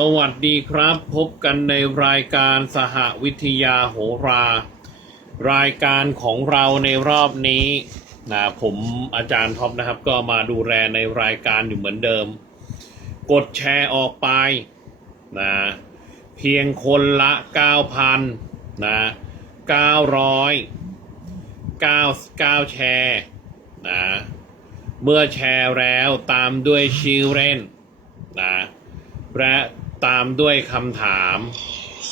สวัสดีครับ พบกันในรายการสหวิทยาโหรา รายการของเราในรอบนี้นะผมอาจารย์ท็อปนะครับ ก็มาดูแลในรายการอยู่เหมือนเดิม กดแชร์ออกไปนะเพียงคนละ 9,000นะ900 99 แชร์นะเมื่อแชร์แล้วตามด้วยชื่อเล่นนะและ ตามด้วยคำถาม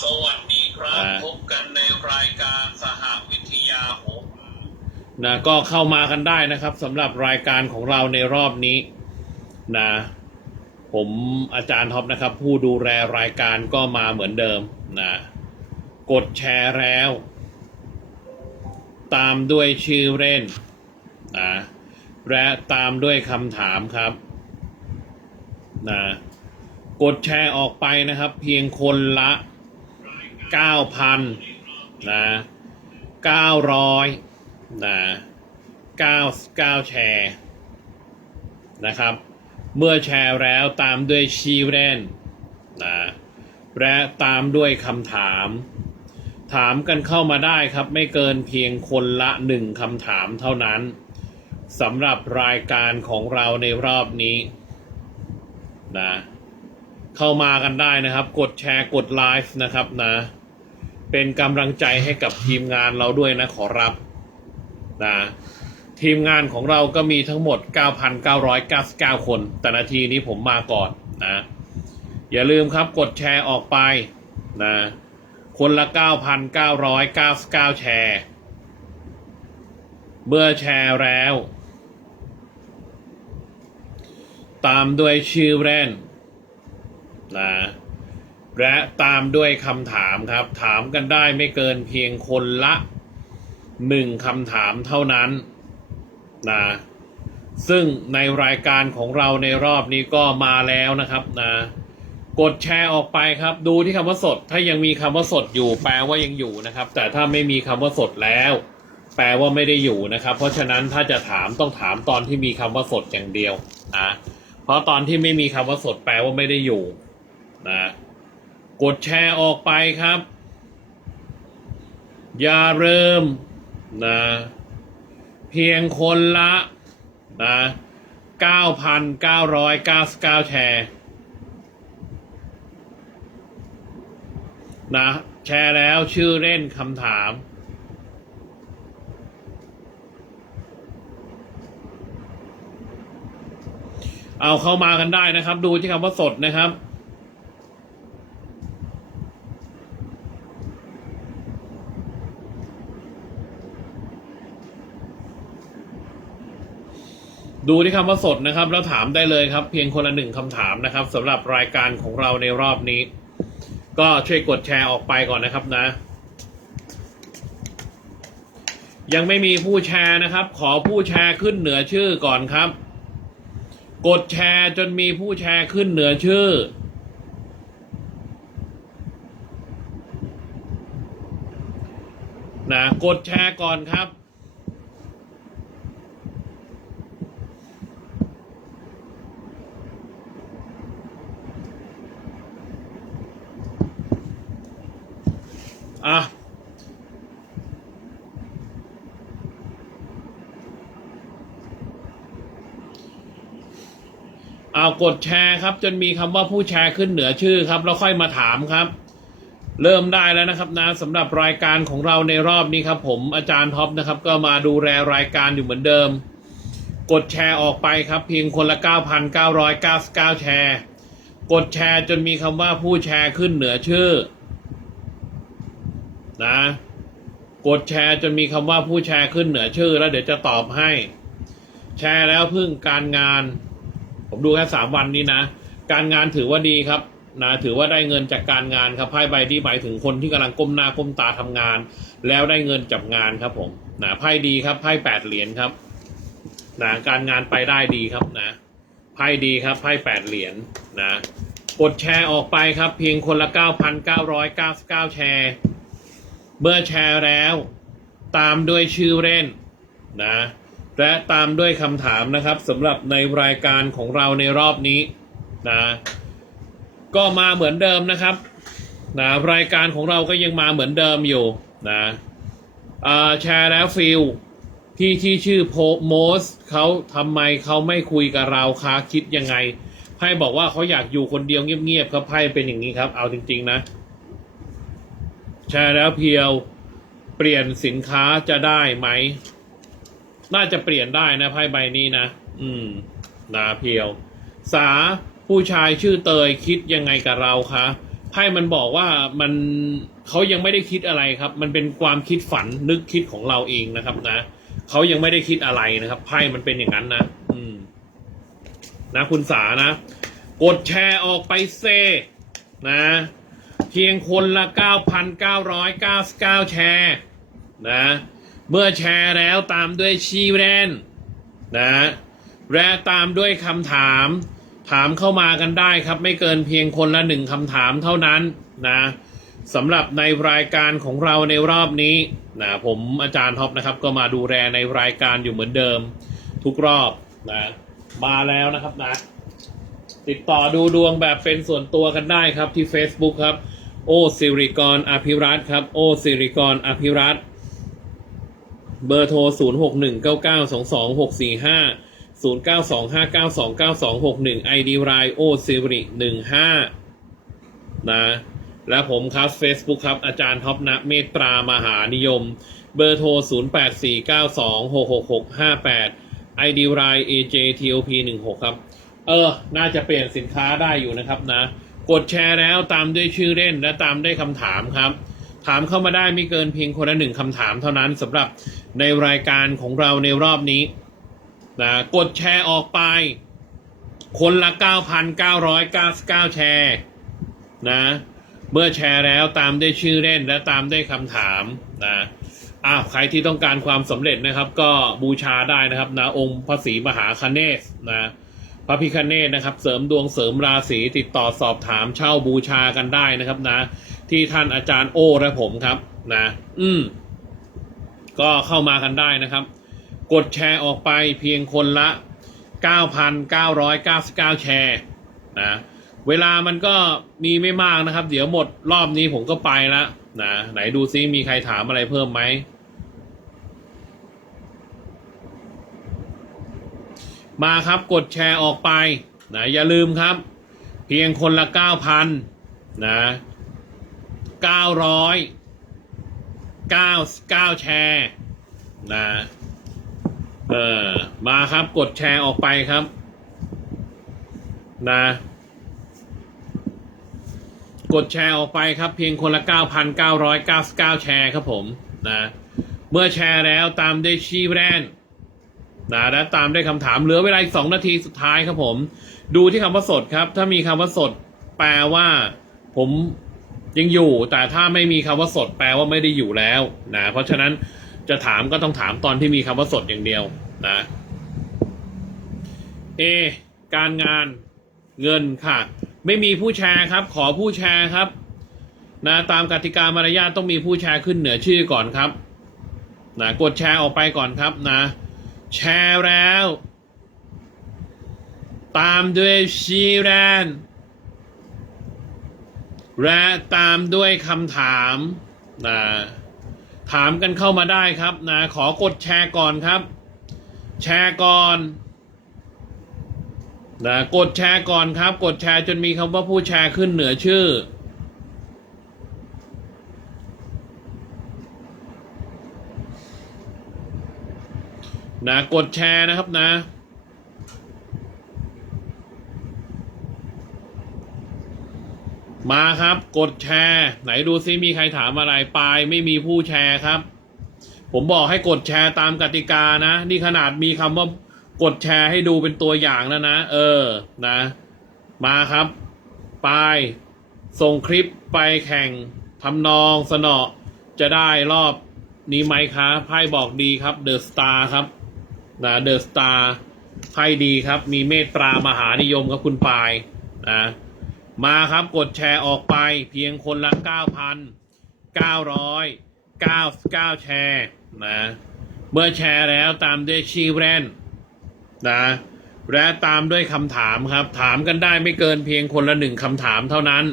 สวัสดีครับ พบกันในรายการสหวิทยาโหรานะก็เข้ามากันได้นะครับสำหรับรายการของเราในรอบนี้นะผมอาจารย์ท็อปนะครับ ผู้ดูแลรายการก็มาเหมือนเดิมนะกดแชร์แล้ว ตามด้วยชื่อเล่นนะและตามด้วยคำถามครับนะ กดแชร์ออกไปนะครับ เพียงคนละ 9,000นะ900นะ9 9แชร์นะครับ เมื่อแชร์แล้วตามด้วยชีเรนนะและตามด้วยคำถาม ถามกันเข้ามาได้ครับ ไม่เกินเพียงคนละหนึ่งคำถามเท่านั้นสำหรับรายการของเราในรอบนี้นะ เข้ามากันได้นะครับ กดแชร์กดไลฟ์นะครับนะ เป็นกำลังใจให้กับทีมงานเราด้วยนะขอรับนะทีมงานของเราก็มีทั้งหมด 9,999 คน แต่นาทีนี้ผมมาก่อนนะ อย่าลืมครับกดแชร์ออกไปนะ คนละ 9,999 แชร์ เมื่อแชร์แล้ว ตามด้วยชื่อแรน นะและตามด้วยคำถามครับ ถามกันได้ไม่เกินเพียงคนละหนึ่งคำถามเท่านั้นนะซึ่งในรายการของเราในรอบนี้ก็มาแล้วนะครับนะกดแชร์ออกไปครับ ดูที่คำว่าสด ถ้ายังมีคำว่าสดอยู่ แปลว่ายังอยู่นะครับ แต่ถ้าไม่มีคำว่าสดแล้ว แปลว่าไม่ได้อยู่นะครับ เพราะฉะนั้นถ้าจะถามต้องถามตอนที่มีคำว่าสดอย่างเดียวนะเพราะตอนที่ไม่มีคำว่าสดแปลว่าไม่ได้อยู่ นะกดแชร์ออกไปครับ อย่าเริ่มนะเพียงคนละนะ9,999 แชร์นะแชร์แล้วชื่อเล่นคำถาม เอาเข้ามากันได้นะครับ ดูที่คำว่าสดนะครับ ดูที่คำว่าสดนะครับ แล้วถามได้เลยครับ เพียงคนละหนึ่งคำถามนะครับสำหรับรายการของเราในรอบนี้ ก็ช่วยกดแชร์ออกไปก่อนนะครับนะ ยังไม่มีผู้แชร์นะครับ ขอผู้แชร์ขึ้นเหนือชื่อก่อนครับ กดแชร์จนมีผู้แชร์ขึ้นเหนือชื่อนะกดแชร์ก่อนครับ อะ เอากดแชร์ครับ จนมีคำว่าผู้แชร์ขึ้นเหนือชื่อครับ แล้วค่อยมาถามครับ เริ่มได้แล้วนะครับนะสำหรับรายการของเราในรอบนี้ครับ ผมอาจารย์ท็อปนะครับ ก็มาดูแลรายการอยู่เหมือนเดิม กดแชร์ออกไปครับ เพียงคนละ 9,999 แชร์ กดแชร์จนมีคำว่าผู้แชร์ขึ้นเหนือชื่อ นะกดแชร์จนมีคำว่าผู้แชร์ขึ้นเหนือชื่อ แล้วเดี๋ยวจะตอบให้ แชร์แล้วพึ่งการงาน ผมดูแค่สามวันนี้นะ การงานถือว่าดีครับนะถือว่าได้เงินจากการงานครับไพ่ใบที่หมายถึงคนที่กำลังก้มหน้าก้มตาทำงาน แล้วได้เงินจากงานครับผมนะไพ่ดีครับไพ่แปดเหรียญครับนะการงานไปได้ดีครับนะไพ่ดีครับไพ่แปดเหรียญนะกดแชร์ออกไปครับ เพียงคนละ 9,999 แชร์ เมื่อแชร์แล้ว ตามด้วยชื่อเล่นนะ และตามด้วยคำถามนะครับสำหรับในรายการของเราในรอบนี้นะก็มาเหมือนเดิมนะครับนะรายการของเราก็ยังมาเหมือนเดิมอยู่นะแชร์แล้วฟิลที่ที่ชื่อโพโมสเขาทำไมเขาไม่คุยกับเราคะคิดยังไงไพ่บอกว่าเขาอยากอยู่คนเดียวเงียบๆครับไพ่เป็นอย่างนี้ครับ เอาจริง ๆ นะแชร์แล้วเพียวเปลี่ยนสินค้าจะได้ไหม น่าจะเปลี่ยนได้นะไพ่ใบนี้นะ อืมนาเพียว สาผู้ชายชื่อเตยคิดยังไงกับเราคะไพ่มันบอกว่ามันเขายังไม่ได้คิดอะไรครับ มันเป็นความคิดฝันนึกคิดของเราเองนะครับ นะเขายังไม่ได้คิดอะไรนะครับไพ่มันเป็นอย่างนั้นนะอืม นะ คุณสานะ กดแชร์ออกไปเซ นะ เพียงคนละ 9,999 แชร์ นะ เมื่อแชร์แล้วตามด้วยชีแรนนะและตามด้วยคำถาม ถามเข้ามากันได้ครับ ไม่เกินเพียงคนละหนึ่งคำถามเท่านั้นนะสำหรับในรายการของเราในรอบนี้นะผมอาจารย์ท็อปนะครับ ก็มาดูแลในรายการอยู่เหมือนเดิม ทุกรอบนะมาแล้วนะครับนะ ติดต่อดูดวงแบบเป็นส่วนตัวกันได้ครับที่ Facebook ครับ โอสิริกรอภิรัตครับ โอสิริกรอภิรัตน์ เบอร์โทร 0 6 1 9 9 2 2 6 4 5 0 9 2 5 9 2 9 2 6 1 ID รายโอสิริ15 นะ และผมครับ Facebook ครับ อาจารย์ท็อปนะเมตตรามหานิยม เบอร์โทร 0 8 4 9 2 6 6 6 5 8 ID ราย AJTOP 16 ครับ เออ น่าจะเปลี่ยนสินค้าได้อยู่นะครับนะ กดแชร์แล้วตามด้วยชื่อเล่นและตามด้วยคำถามครับ ถามเข้ามาได้ไม่เกินเพียงคนละหนึ่งคำถามเท่านั้นสำหรับในรายการของเราในรอบนี้นะกดแชร์ออกไป คนละ 9,999 แชร์นะเมื่อแชร์แล้วตามได้ชื่อเล่นและตามได้คำถามนะอ้าวใครที่ต้องการความสำเร็จนะครับ ก็บูชาได้นะครับนะองค์พระศรีมหาคเนศนะพระพิคเนตนะครับ เสริมดวงเสริมราศีติดต่อสอบถามเช่าบูชากันได้นะครับนะ ที่ท่านอาจารย์โอและผมครับนะ อืม ก็เข้ามากันได้นะครับ กดแชร์ออกไปเพียงคนละ 9,999 แชร์นะเวลามันก็มีไม่มากนะครับ เดี๋ยวหมดรอบนี้ผมก็ไปแล้วนะไหนดูซิมีใครถามอะไรเพิ่มไหมมาครับกดแชร์ออกไปนะอย่าลืมครับ เพียงคนละ 9,000นะ 900 99 แชร์นะเออมาครับกดแชร์ออกไปครับนะกดแชร์ออกไปครับ เพียงคนละ 9,999 แชร์ครับผมนะเมื่อแชร์แล้วตามด้วยชีแบรนด์นะและตามด้วยคำถามเหลือเวลาอีกสองนาทีสุดท้ายครับผม ดูที่คำว่าสดครับ ถ้ามีคำว่าสดแปลว่า ผม ยังอยู่แต่ถ้าไม่มีคำว่าสดแปลว่าไม่ได้อยู่แล้วนะเพราะฉะนั้นจะถามก็ต้องถามตอนที่มีคำว่าสดอย่างเดียวนะเอการงานเงินค่ะ ไม่มีผู้แชร์ครับ ขอผู้แชร์ครับนะตามกติกามารยาทต้องมีผู้แชร์ขึ้นเหนือชื่อก่อนครับนะกดแชร์ออกไปก่อนครับนะ แชร์แล้ว ตามด้วยชีแรน และตามด้วยคำถามนะถามกันเข้ามาได้ครับนะขอกดแชร์ก่อนครับ แชร์ก่อนนะกดแชร์ก่อนครับ กดแชร์จนมีคำว่าผู้แชร์ขึ้นเหนือชื่อ นะกดแชร์นะครับนะ มาครับ กดแชร์ ไหนดูซิมีใครถามอะไรปลายไม่มีผู้แชร์ครับ ผมบอกให้กดแชร์ตามกติกานะ นี่ขนาดมีคำว่ากดแชร์ให้ดูเป็นตัวอย่างแล้วนะ เออนะ มาครับปลายส่งคลิปไปแข่งทำนองสนอจะได้รอบนี้ไหมคะไพ่บอกดีครับเดอะสตาร์ครับนะเดอะสตาร์ไพ่ดีครับ มีเมตตามหานิยมครับคุณปายนะ มาครับกดแชร์ออกไปเพียงคนละ 9,999 แชร์นะเมื่อแชร์แล้วตามด้วยชีแรนนะและตามด้วยคำถามครับ ถามกันได้ไม่เกินเพียงคนละหนึ่งคำถามเท่านั้น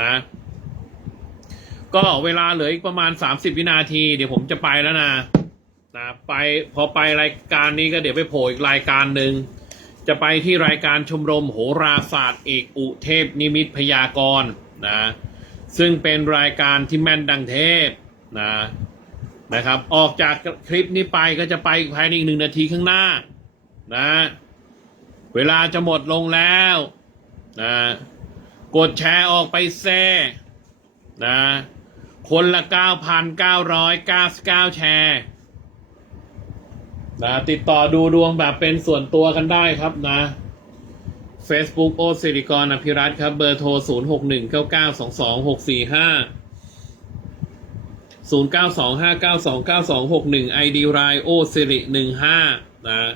นะก็เวลาเหลืออีกประมาณ 30 วินาที เดี๋ยวผมจะไปแล้วนะนะไปพอไปรายการนี้ก็เดี๋ยวไปโผล่อีกรายการหนึ่ง จะไปที่รายการชมรมโหราศาสตร์เอกอุเทพนิมิตพยากรณ์นะซึ่งเป็นรายการที่แม่นดังเทพนะนะครับ ออกจากคลิปนี้ไปก็จะไปภายในอีกหนึ่งนาทีข้างหน้านะเวลาจะหมดลงแล้วนะกดแชร์ออกไปแซ่นะคนละ 9,999 แชร์ นะติดต่อดูดวงแบบเป็นส่วนตัวกันได้ครับนะ Facebook โอสิริกรอภิรัตครับ เบอร์โทร 0 6 1 9 9 2 2 6 4 5 0 9 2 5 9 2 9 2 6 1 ID รายโอสิริ15 นะ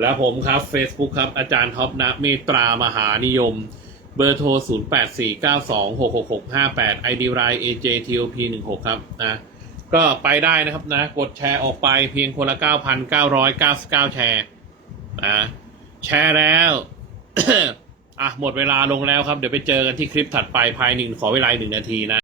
แล้วผมครับ Facebook ครับ อาจารย์ท็อปนะเมตรามหานิยม เบอร์โทร 0 8 4 9 2 6 6 6 5 8 ID ราย AJTOP 16 ครับนะ ก็ไปได้นะครับนะ กดแชร์ออกไปเพียงคนละ 9,999 แชร์นะแชร์แล้ว อะหมดเวลาลงแล้วครับ เดี๋ยวไปเจอกันที่คลิปถัดไปภายหนึ่งขอเวลาหนึ่งนาทีนะ